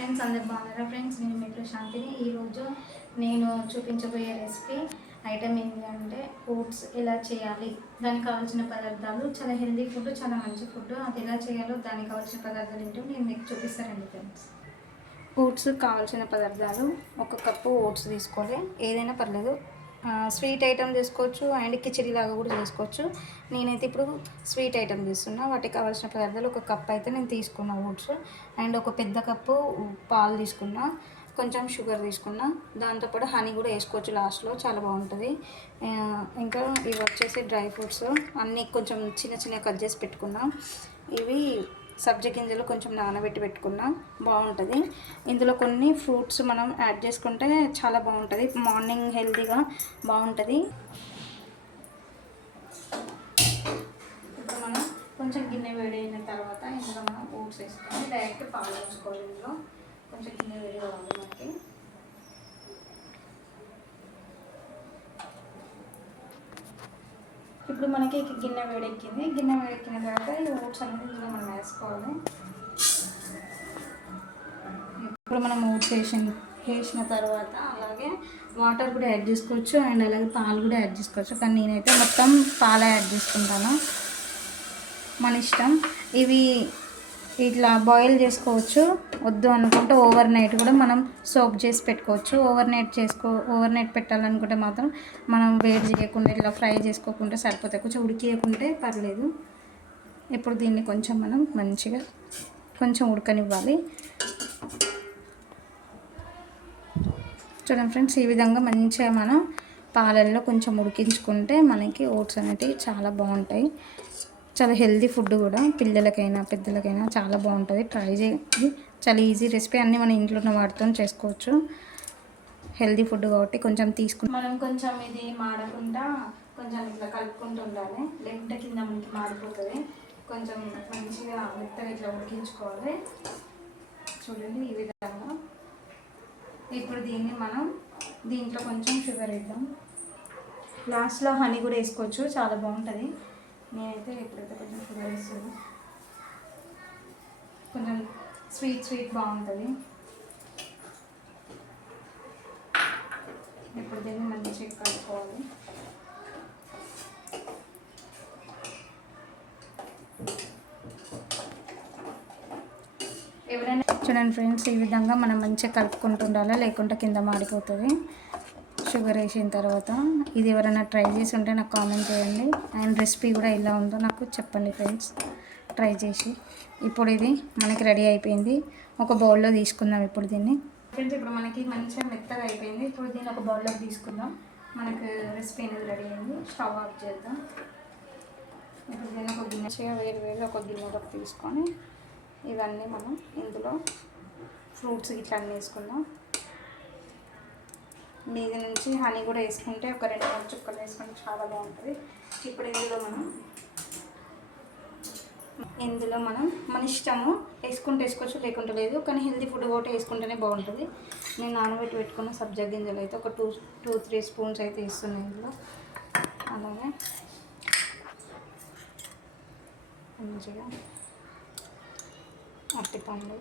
Friends, అందరు బాగున్నారా friends? నేను మీ ప్రశాంతిని. ఈరోజు నేను చూపించబోయే రెసిపీ ఐటమ్ ఏంటి అంటే ఓట్స్ ఎలా చేయాలి, దానికి కావాల్సిన పదార్థాలు. చాలా హెల్దీ ఫుడ్, చాలా మంచి ఫుడ్. అది ఎలా చేయాలో దానికి కావాల్సిన పదార్థాలు ఏంటో నేను మీకు చూపిస్తానండి ఫ్రెండ్స్. ఓట్స్ కావాల్సిన పదార్థాలు: 1 కప్పు ఓట్స్ తీసుకోవాలి, ఏదైనా పర్లేదు. స్వీట్ ఐటమ్ చేసుకోవచ్చు అండ్ కిచడీ లాగా కూడా చేసుకోవచ్చు. నేనైతే ఇప్పుడు స్వీట్ ఐటమ్ తీస్తున్నా. వాటికి కావాల్సిన పదార్థాలు: 1 కప్ అయితే నేను తీసుకున్నా ఓట్స్, అండ్ ఒక పెద్ద కప్పు పాలు తీసుకున్నా, కొంచెం షుగర్ తీసుకున్నా, దాంతోపాటు హనీ కూడా వేసుకోవచ్చు లాస్ట్లో, చాలా బాగుంటుంది. ఇంకా ఇవి వచ్చేసి డ్రై ఫ్రూట్స్ అన్నీ కొంచెం చిన్న చిన్న కట్ చేసి పెట్టుకున్నా. ఇవి సబ్జా గింజలు కొంచెం నానబెట్టి పెట్టుకున్నా, బాగుంటుంది. ఇందులో కొన్ని ఫ్రూట్స్ మనం యాడ్ చేసుకుంటే చాలా బాగుంటుంది, మార్నింగ్ హెల్తీగా బాగుంటుంది. ఇప్పుడు మనం కొంచెం గిన్నె వేడైన తర్వాత ఇందులో మనం ఓట్స్ వేసుకొని డైరెక్ట్ పాలు వేసుకోవాలి. ఇందులో కొంచెం గిన్నె వేడి కావాలి మనకి. ఇప్పుడు మనకి గిన్నె వేడెక్కింది. గిన్నె వేడెక్కిన తర్వాత ఈ ఓట్స్ అనేది ఇందులో మనం వేసుకోవాలి. ఇప్పుడు మనం ఓట్స్ వేసిన తర్వాత అలాగే వాటర్ కూడా యాడ్ చేసుకోవచ్చు అండ్ అలాగే పాలు కూడా యాడ్ చేసుకోవచ్చు, కానీ నేనైతే మొత్తం పాలు యాడ్ చేసుకుంటాను. మన ఇష్టం. ఇవి ఇట్లా బాయిల్ చేసుకోవచ్చు, వద్దు అనుకుంటే ఓవర్ నైట్ కూడా మనం సోక్ చేసి పెట్టుకోవచ్చు. ఓవర్ నైట్ పెట్టాలనుకుంటే మాత్రం మనం వేడి చేయకుండా ఇట్లా ఫ్రై చేసుకోకుండా సరిపోతాయి, కొంచెం ఉడికియకుంటే పర్లేదు. ఇప్పుడు దీన్ని కొంచెం మనం మంచిగా కొంచెం ఉడకనివ్వాలి. చూడండి ఫ్రెండ్స్, ఈ విధంగా మంచిగా మనం పాలల్లో కొంచెం ఉడికించుకుంటే మనకి ఓట్స్ అనేవి చాలా బాగుంటాయి. చాలా హెల్దీ ఫుడ్ కూడా, పిల్లలకైనా పెద్దలకైనా చాలా బాగుంటుంది. ట్రై చేయండి, చాలా ఈజీ రెసిపీ. అన్నీ మన ఇంట్లో ఉన్న వాటితో చేసుకోవచ్చు. హెల్దీ ఫుడ్ కాబట్టి కొంచెం తీసుకుని మనం కొంచెం ఇది మాడకుండా కొంచెం ఇట్లా కలుపుకుంటూ ఉండాలి, లేకుంటే కింద మనకి మాడిపోతుంది. కొంచెం మంచిగా మెత్తగా ఇట్లా ఉడికించుకోవాలి. చూడండి ఈ విధంగా. ఇప్పుడు దీన్ని మనం దీంట్లో కొంచెం షుగర్ వేద్దాం. లాస్ట్లో హనీ కూడా వేసుకోవచ్చు, చాలా బాగుంటుంది. నేనైతే ఇప్పుడైతే కొంచెం షుగర్ వేస్తాను, కొంచెం స్వీట్ బాగుంటుంది. ఇప్పుడు దీన్ని మంచిగా కలుపుకోవాలి. ఎవరైనా చూడండి ఫ్రెండ్స్, ఈ విధంగా మనం మంచిగా కలుపుకుంటూ ఉండాలి, లేకుంటే కింద మాడిపోతుంది. షుగర్ వేసిన తర్వాత ఇది ఎవరైనా ట్రై చేసి ఉంటే నాకు కామెంట్ చేయండి, అండ్ రెసిపీ కూడా ఎలా ఉందో నాకు చెప్పండి ఫ్రెండ్స్, ట్రై చేసి. ఇప్పుడు ఇది మనకి రెడీ అయిపోయింది. ఒక బౌల్లో తీసుకుందాం ఇప్పుడు దీన్ని. ఫ్రెండ్స్, ఇప్పుడు మనకి మంచిగా మెత్తగా అయిపోయింది. ఇప్పుడు దీన్ని ఒక బౌల్లోకి తీసుకుందాం. మనకు రెసిపీ అనేది రెడీ అయింది. స్టవ్ ఆఫ్ చేద్దాం. ఇప్పుడు దీన్ని ఒక గిన్నె వేరు ఒక గిన్నెలోకి తీసుకొని ఇవన్నీ మనం ఇందులో ఫ్రూట్స్ ఇట్లా అన్నీ వేసుకుందాం. మీద నుంచి హనీ కూడా వేసుకుంటే ఒక 2-3 చుక్కలు వేసుకుంటే చాలా బాగుంటుంది. ఇప్పుడు ఇందులో మనం మన ఇష్టము, వేసుకుంటే వేసుకోవచ్చు లేకుంటే లేదు, కానీ హెల్తీ ఫుడ్ ఒకటి వేసుకుంటేనే బాగుంటుంది. నేను నానబెట్టి పెట్టుకున్న సబ్జా గింజలు అయితే ఒక 2-3 స్పూన్స్ అయితే వేస్తున్నాను ఇందులో. అలాగే మంచిగా అరటిపండు,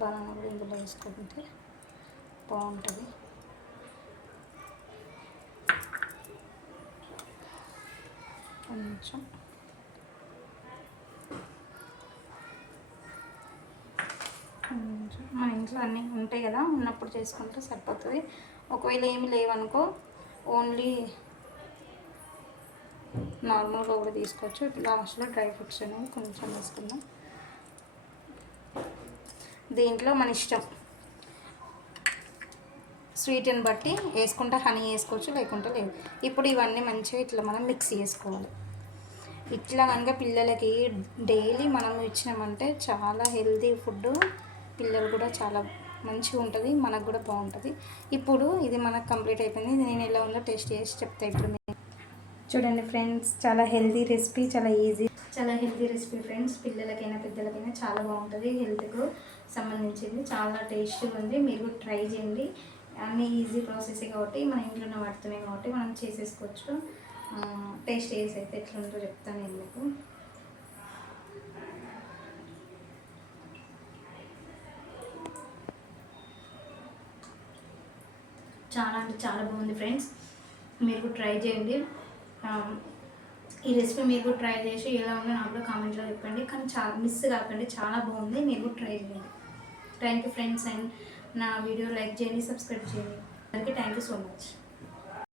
బనానా కూడా ఇందులో వేసుకుంటే బాగుంటుంది. కొంచెం మన ఇంట్లో అన్నీ ఉంటాయి కదా, ఉన్నప్పుడు చేసుకుంటే సరిపోతుంది. ఒకవేళ ఏమి లేవనుకో ఓన్లీ నార్మల్గా కూడా తీసుకోవచ్చు. ఇప్పుడు లాస్ట్లో డ్రై ఫ్రూట్స్ అనేవి కొంచెం వేసుకుందాం. దీంట్లో మన ఇష్టం, స్వీట్ని బట్టి వేసుకుంటే హనీ వేసుకోవచ్చు లేకుంటే లేదు. ఇప్పుడు ఇవన్నీ మంచిగా ఇట్లా మనం మిక్స్ చేసుకోవాలి. ఇట్లా కనుక పిల్లలకి డైలీ మనం ఇచ్చినామంటే చాలా హెల్తీ ఫుడ్, పిల్లలు కూడా చాలా మంచిగా ఉంటుంది, మనకు కూడా బాగుంటుంది. ఇప్పుడు ఇది మనకు కంప్లీట్ అయిపోయింది. నేను ఎలా ఉందో టేస్ట్ చేసి చెప్తా ఇప్పుడు. చూడండి ఫ్రెండ్స్, చాలా హెల్తీ రెసిపీ, చాలా హెల్తీ రెసిపీ ఫ్రెండ్స్. పిల్లలకైనా పెద్దలకైనా చాలా బాగుంటుంది, హెల్త్కు సంబంధించింది. చాలా టేస్టీగా ఉంది, మీరు ట్రై చేయండి. అన్నీ ఈజీ ప్రాసెస్ కాబట్టి మన ఇంట్లో ఉన్న వాడుతున్నాయి కాబట్టి మనం చేసేసుకోవచ్చు. టేస్ట్ చేసి అయితే ఎట్లుందో చెప్తాను నేను మీకు. చాలా అంటే చాలా బాగుంది ఫ్రెండ్స్. మీరు కూడా ట్రై చేయండి. ఈ రెసిపీ మీరు కూడా ట్రై చేసి ఎలా ఉందో నాకు కూడా కామెంట్లో చెప్పండి. కానీ చాలా మిస్ కాకండి, చాలా బాగుంది. మీరు కూడా ట్రై చేయండి. Thank you friends. అండ్ నా వీడియో లైక్ చేయండి, సబ్స్క్రైబ్ చేయండి. అందరికీ థ్యాంక్ యూ సో మచ్.